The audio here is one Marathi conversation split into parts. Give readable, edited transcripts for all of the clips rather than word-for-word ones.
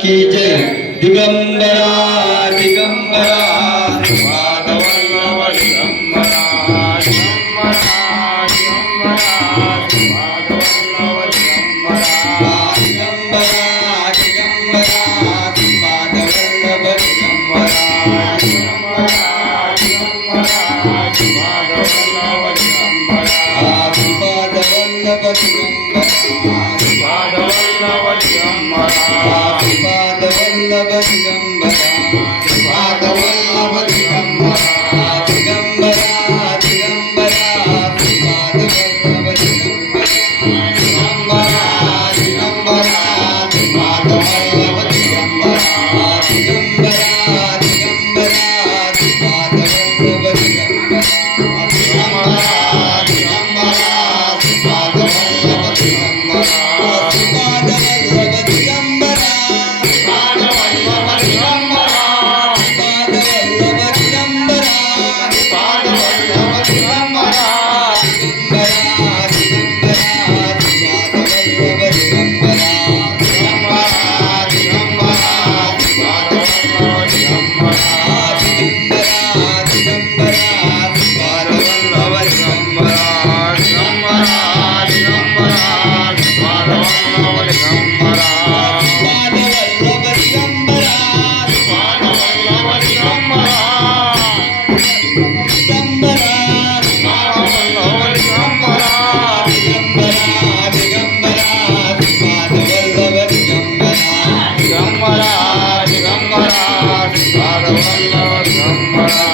की जय। दिगंबरा दिगंबरा पादवल्लभ दिगंबरा दिगंबरा दिगंबरा पादवल्लभ दिगंबरा दिगंबरा दिगंबरा पादवल्लभ दिगंबरा दिगंबरा दिगंबरा पादवल्लभ दिगंबरा पादवल्लभ दिगंबरा पादवल्लभ दिगंबरा पादवल्लभ दिगंबरा पादवल्लभ दिगंबरा दिगंबरा दिगंबरा पादवल्लभ दिगंबरा दिगंबरा पादवल्लभ दिगंबरा दिगंबरा दिगंबरा पादवल्लभ दिगंबरा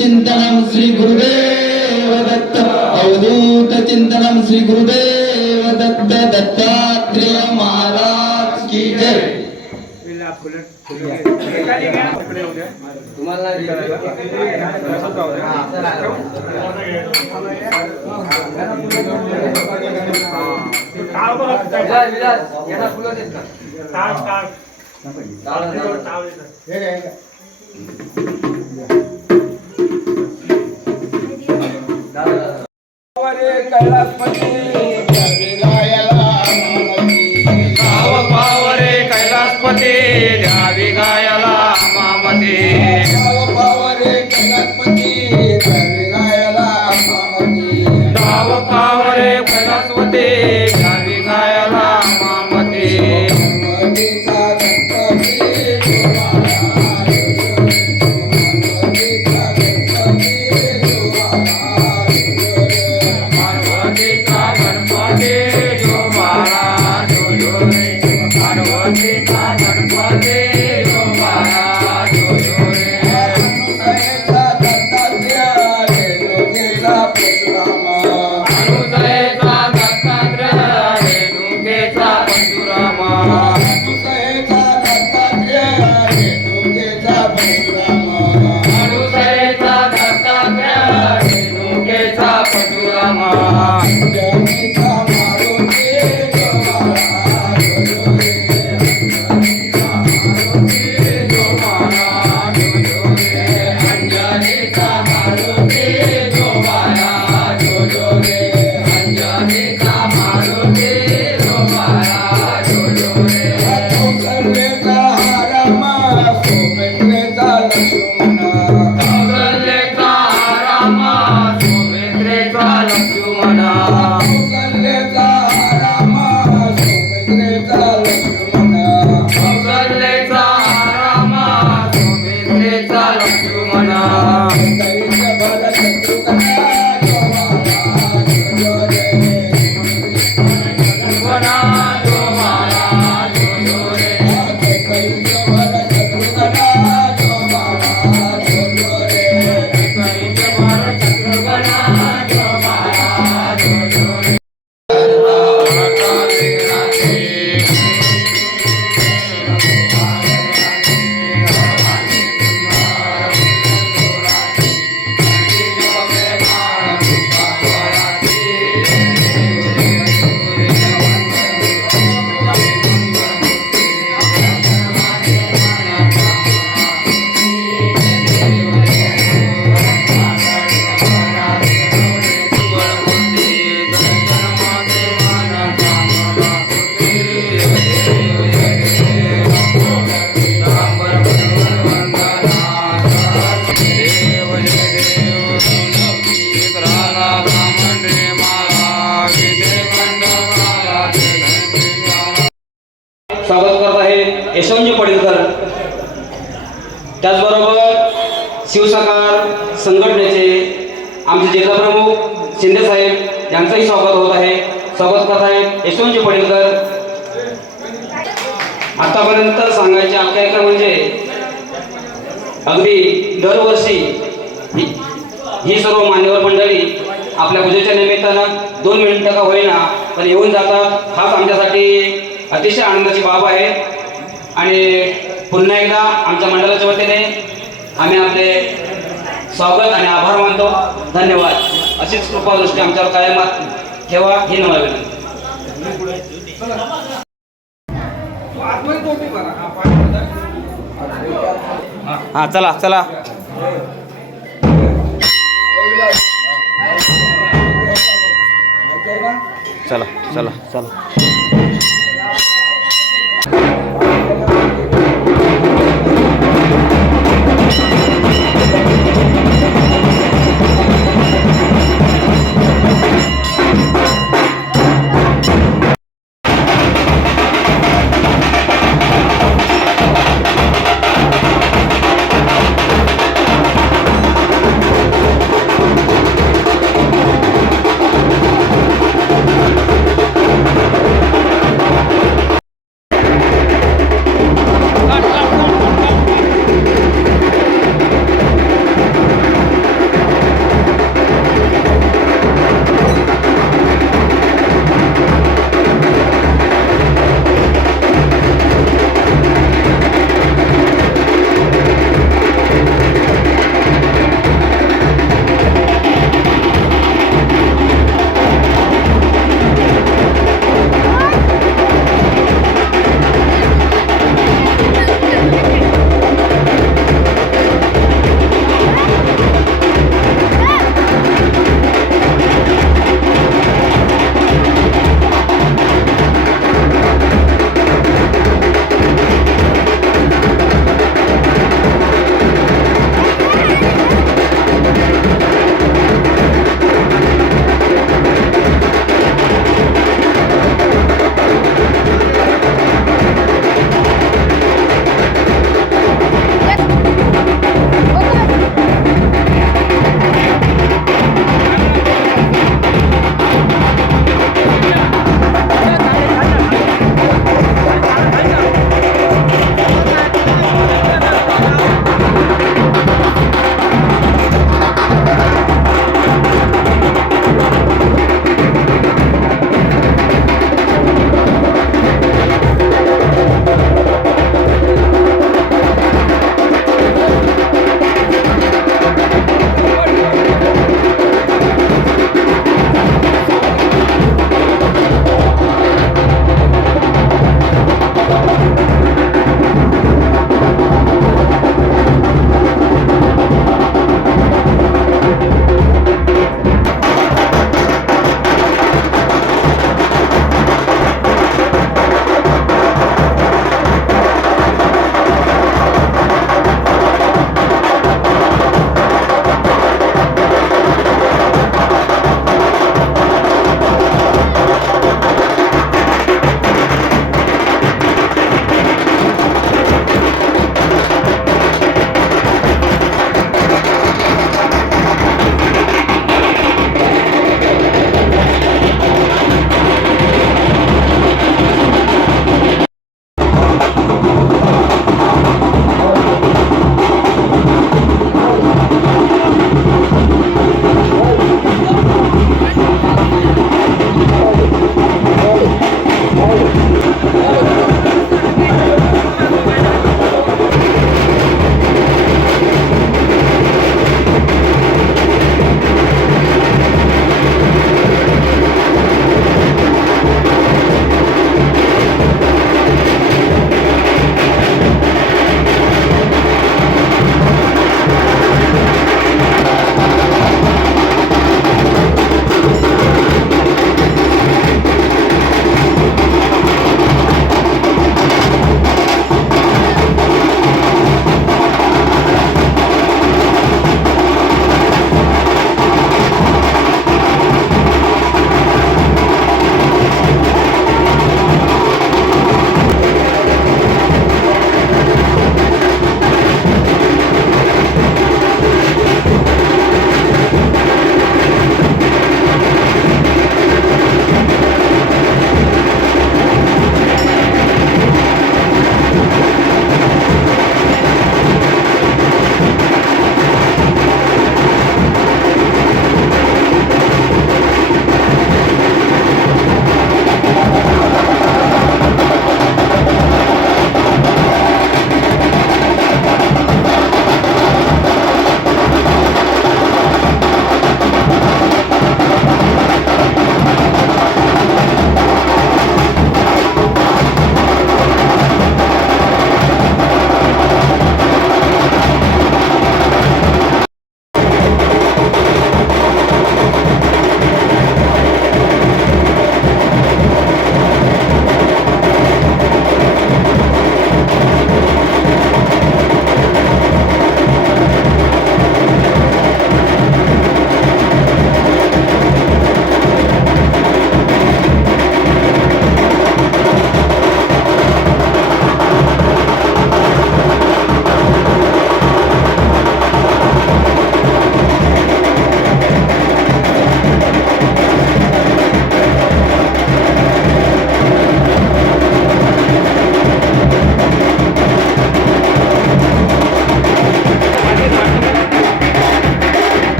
चिंतनम श्री गुरुदेव दत्त। अवधूत चिंतनम श्री गुरुदेव दत्त। दत्तात्रेय महाराज की जय। कैलासपती कैलासपती द्यावी गायला मामती पावरे कैलासपती गायला मामती धाव पावरे कैलासपती द्यावी गायला मामती गणपती त्याचबरोबर शिवसकार संघटनेचे आमचे जिल्हाप्रमुख शिंदेसाहेब यांचंही स्वागत होत आहे. स्वागत करत आहेत यशवंतजी पडेलकर. आतापर्यंत सांगायची आख्यायिका म्हणजे अगदी दरवर्षी ही सर्व मान्यवर मंडळी आपल्या पूजेच्या निमित्तानं 2 मिनिटं का होईना पण येऊन जातात. हाच आमच्यासाठी अतिशय आनंदाची बाब आहे. आणि पुन्हा एकदा आमच्या मंडळाच्या वतीने आम्ही आपले स्वागत आणि आभार मानतो. धन्यवाद. अशीच कृपादृष्टी आमच्यावर कायम ठेवा ही नम्र विनंती. हां चला चला. चला चला चला.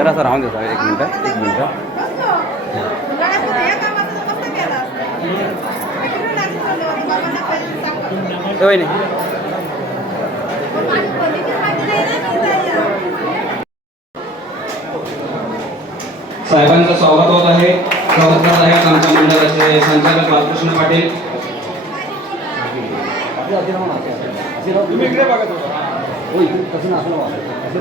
जरा सर राहून देतो एक मिनटं होय नाही साहेबांचं स्वागत होत आहे. स्वागत करत आहेत आमच्या मंडळाचे संचालक बालकृष्ण पाटील. तुम्ही इकडे बघा थोडं.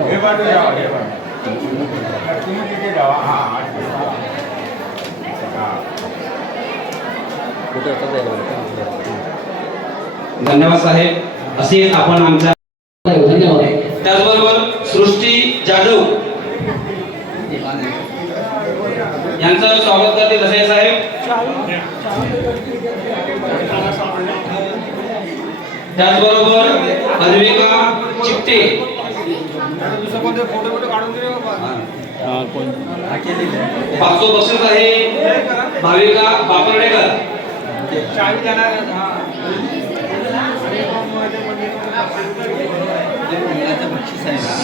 हे बाजू या, हे बाजू. तुम्ही तिथे जावा. धन्यवाद साहेब. असेच आपण आमच्या धन्यवाद. त्याचबरोबर सृष्टी जाधव यांचं स्वागत करते रसाई साहेब. त्याचबरोबर अन्विका चिपटे. पाचो बक्षीस आहे भाविका बापर्डेकर.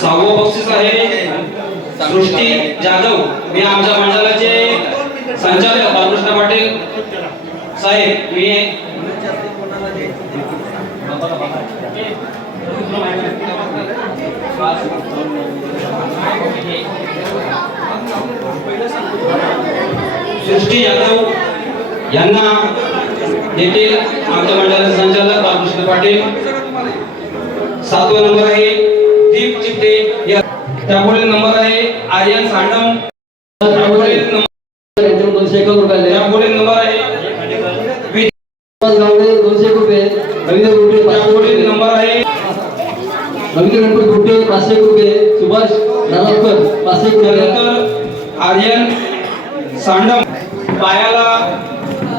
सहावं बक्षीस आहे सृष्टी जाधव. मी आमच्या मंडळाचे संचालक बालकृष्ण पाटील साहेब. मी सृष्टी जाधव यांना देखील आमच्या मंडळाचे संचालक बालकृष्ण पाटील. 7वा नंबर आहे दीप चिपटे. त्यापुढे नंबर आहे आर्यन सांडम. त्यापुढे नंबर आहे गावडे 200 रुपये. रवींद्र गुटे त्यापुढे नंबर आहे रवींद्र गणपती गुटे 500 रुपये. सुभाष नारायणकर 500 रुपये. त्यानंतर आर्यन सांडम. पायाला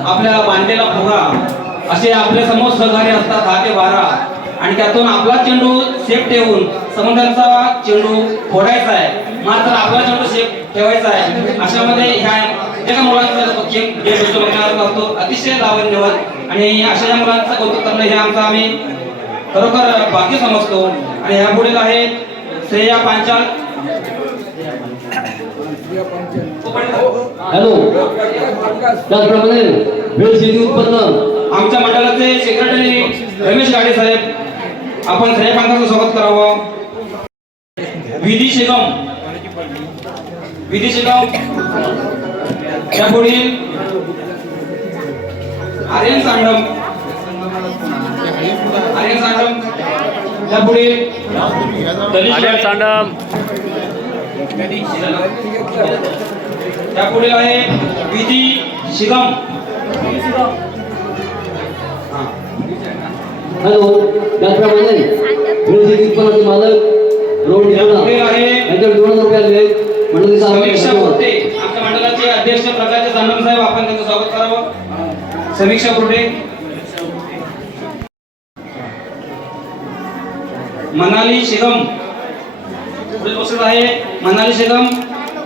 आपल्या बांधलेला फुगा असे आपल्या समोर सहकार्य असतात 10 ते 12 आणि त्यातून आपला चेंडू सेफ ठेवून समोरचा चेंडू फोडायचा आहे. मात्र आपला चेंडू सेफ ठेवायचा आहे. अशामध्ये ह्या एका मुलांचा गेम असतो अतिशय लावण्यवाद आणि अशा या मुलांचं कौतुक करणं हे आमचं आम्ही खरोखर भाग्य समजतो. आणि ह्या पुढील आहेत श्रेया पांचाल. हॅलो. त्याचप्रमाणे वेळ शेती उत्पन्न आमच्या मंडळाचे सेक्रेटरी रमेश गाडे साहेब. आपण श्रेया पांचालचं स्वागत करावं. विधी शेगम. त्यापुढील आर्यन सांडम. त्यापुढील आर्यन सांडम. त्यापुढील आहे विधी शिगम. हॅलो. त्याचप्रमाणे वेळ शेती उत्पन्नाचे मालक रोड त्यापुढील आहे यांच्याकडे 200 रुपये आले. मंडळी समीक्षा पुरते. आमच्या मंडळाचे अध्यक्ष प्रकाश सांडम साहेब. आपण त्यांचं स्वागत करावं. समीक्षा पुरते. मनाली शेगम. पुढील बक्षीस आहे मनाली शेगम.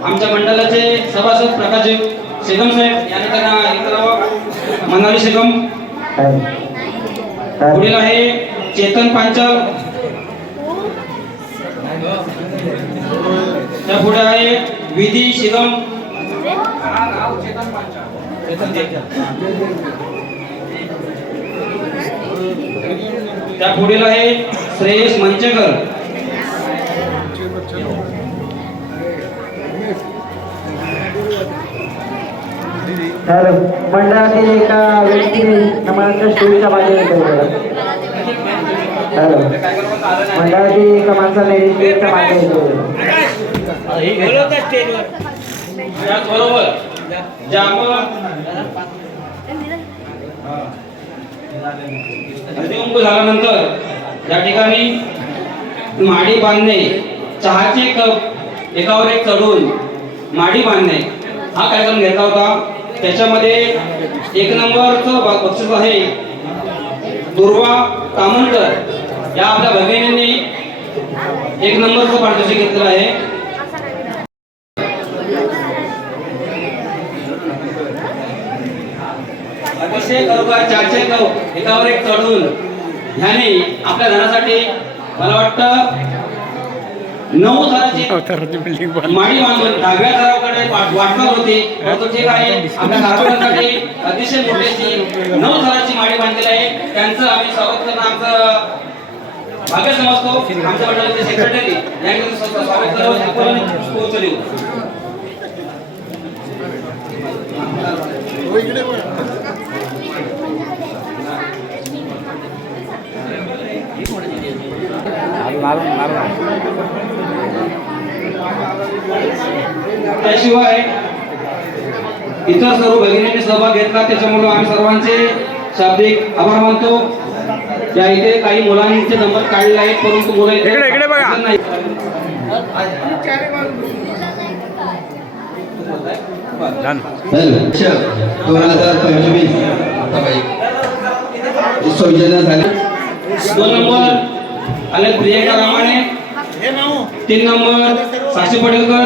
आमच्या मंडळाचे सभासद प्रकाश शेगम साहेब यांनी त्यांना हे करावं. मनाली शेगम. पुढील आहे चेतन पांचाल. त्या पुढे आहे विधी शिगम. त्या पुढील आहे श्रेयस मंचेकर. तर मंडळातील एका व्यक्तीने नमनाच्या स्टोरीच्या मागे मंडळातील एका माणसाने स्टेजच्या मागे त्याचबरोबर हळदीकुंकू झाल्यानंतर या ठिकाणी माडी बांधणे, चहाचे कप एकावर एक चढून माडी बांधणे हा कार्यक्रम घेतला होता. त्याच्यामध्ये 1 नंबरचं बक्षीस आहे दुर्वा तामणकर या आपल्या भगिनींनी 1 नंबरचं पारितोषिक घेतलेलं आहे. अतिशय खरोखर चारशे एकावर एक चढून ह्याने आपल्या धनासाठी मला वाटतं 9 थराची बिल्डिंग माडी बांधून 10व्या थराकडे वाटणार होती, परंतु ठीक आहे आपल्या कारभारासाठी अतिशय मोठी 9 थराची माडी बांधलेली आहे. त्यांचं आम्ही स्वागत करणं आमचं भाग्य समजतो. आमच्या मंडळाचे सेक्रेटरी यांनी स्वागत करावं पोहोचले. त्याशिवाय इतर सर्व भगिनींनी सहभाग घेतला, त्याच्यामुळे आम्ही सर्वांचे शाब्दिक आभार मानतो. ज्या इथे काही मुलांचे नंबर काढले आहेत, परंतु मुलं इकडे बघा. नाही. डन. 2025 सौजन्य झाले. 2 नंबर आले प्रियंका रामाणे, 3 नंबर साक्षी पटेलकर,